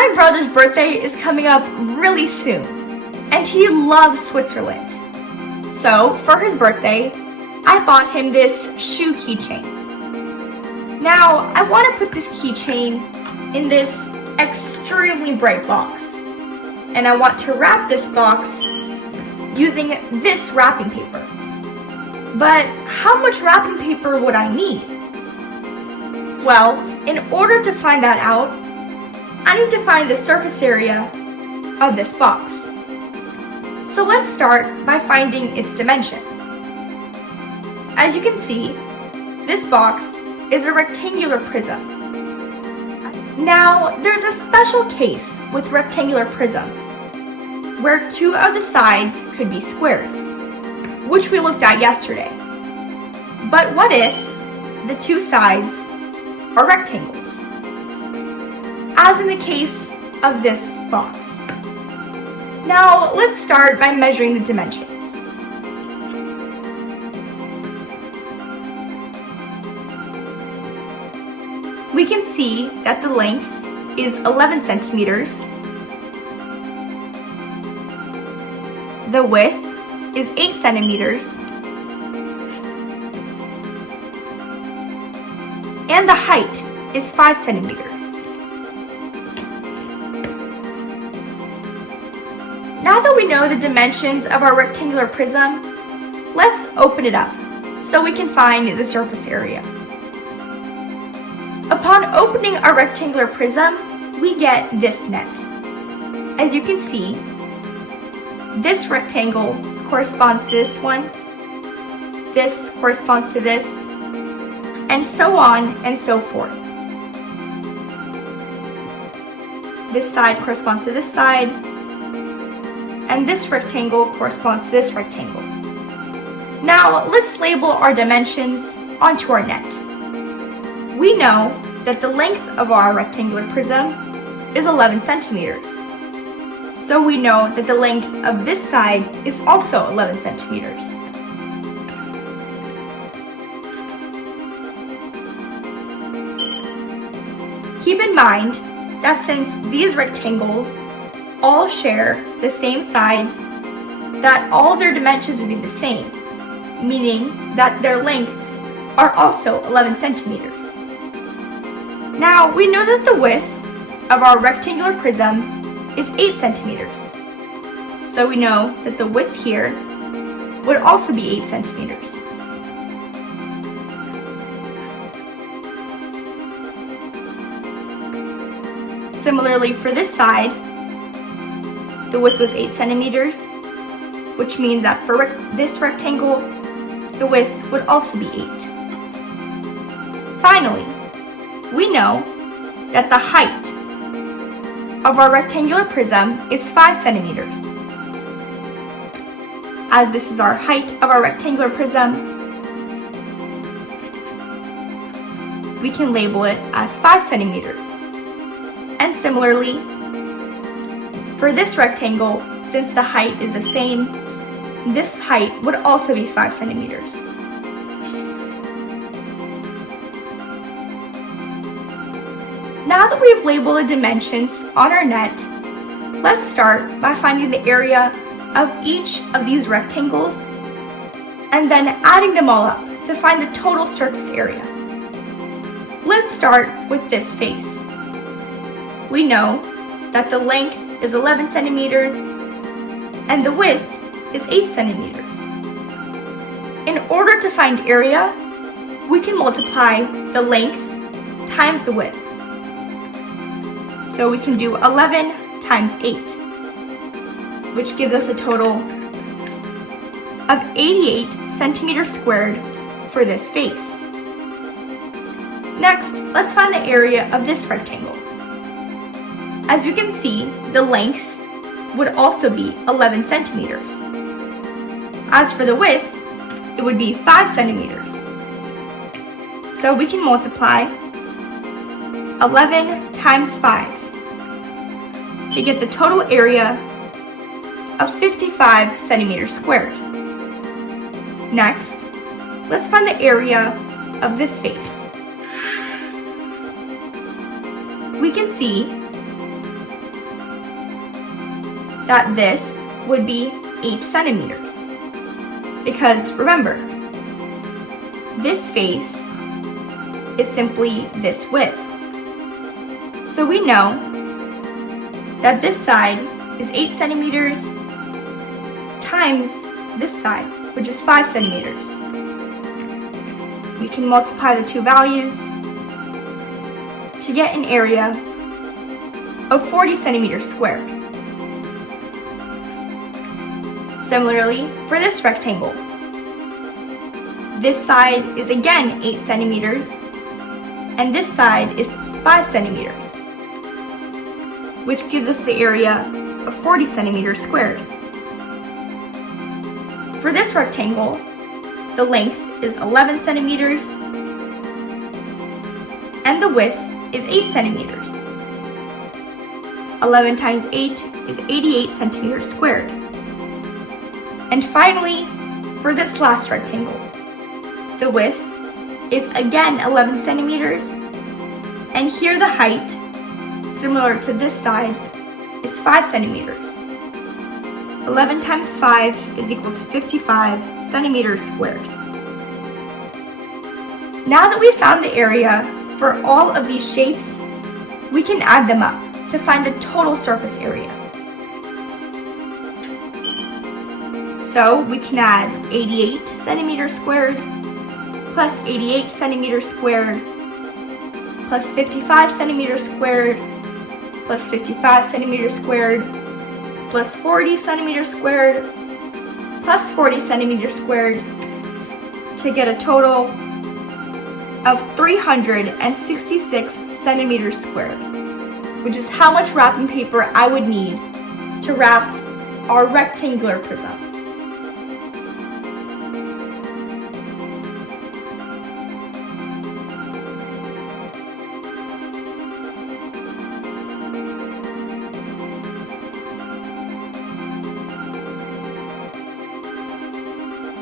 My brother's birthday is coming up really soon, and he loves Switzerland. So, for his birthday, I bought him this shoe keychain. Now, I want to put this keychain in this extremely bright box, and I want to wrap this box using this wrapping paper. But how much wrapping paper would I need? Well, in order to find that out, I need to find the surface area of this box. So let's start by finding its dimensions. As you can see, this box is a rectangular prism. Now, there's a special case with rectangular prisms, where two of the sides could be squares, which we looked at yesterday. But what if the two sides are rectangles, as in the case of this box? Now, let's start by measuring the dimensions. We can see that the length is 11 centimeters, the width is 8 centimeters, and the height is 5 centimeters. Now that we know the dimensions of our rectangular prism, let's open it up so we can find the surface area. Upon opening our rectangular prism, we get this net. As you can see, this rectangle corresponds to this one, this corresponds to this, and so on and so forth. This side corresponds to this side, and this rectangle corresponds to this rectangle. Now, let's label our dimensions onto our net. We know that the length of our rectangular prism is 11 centimeters. So we know that the length of this side is also 11 centimeters. Keep in mind that since these rectangles all share the same sides, that all their dimensions would be the same, meaning that their lengths are also 11 centimeters. Now, we know that the width of our rectangular prism is 8 centimeters. So we know that the width here would also be 8 centimeters. Similarly, for this side, the width was 8 centimeters, which means that for this rectangle, the width would also be 8. Finally, we know that the height of our rectangular prism is 5 centimeters. As this is our height of our rectangular prism, we can label it as 5 centimeters. And similarly, for this rectangle, since the height is the same, this height would also be 5 centimeters. Now that we've labeled the dimensions on our net, let's start by finding the area of each of these rectangles and then adding them all up to find the total surface area. Let's start with this face. We know that the length is 11 centimeters and the width is 8 centimeters. In order to find area, we can multiply the length times the width. So we can do 11 times 8, which gives us a total of 88 centimeters squared for this face. Next, let's find the area of this rectangle. As you can see, the length would also be 11 centimeters. As for the width, it would be 5 centimeters. So we can multiply 11 times 5 to get the total area of 55 centimeters squared. Next, let's find the area of this face. We can see that this would be 8 centimeters. Because remember, this face is simply this width. So we know that this side is 8 centimeters times this side, which is 5 centimeters. We can multiply the two values to get an area of 40 centimeters squared. Similarly, for this rectangle, this side is again 8 centimeters, and this side is 5 centimeters, which gives us the area of 40 centimeters squared. For this rectangle, the length is 11 centimeters, and the width is 8 centimeters. 11 times 8 is 88 centimeters squared. And finally, for this last rectangle, the width is again 11 centimeters, and here the height, similar to this side, is 5 centimeters. 11 times 5 is equal to 55 centimeters squared. Now that we've found the area for all of these shapes, we can add them up to find the total surface area. So we can add 88 centimeters squared plus 88 centimeters squared plus 55 centimeters squared plus 55 centimeters squared plus 40 centimeters squared plus 40 centimeters squared to get a total of 366 centimeters squared, which is how much wrapping paper I would need to wrap our rectangular prism.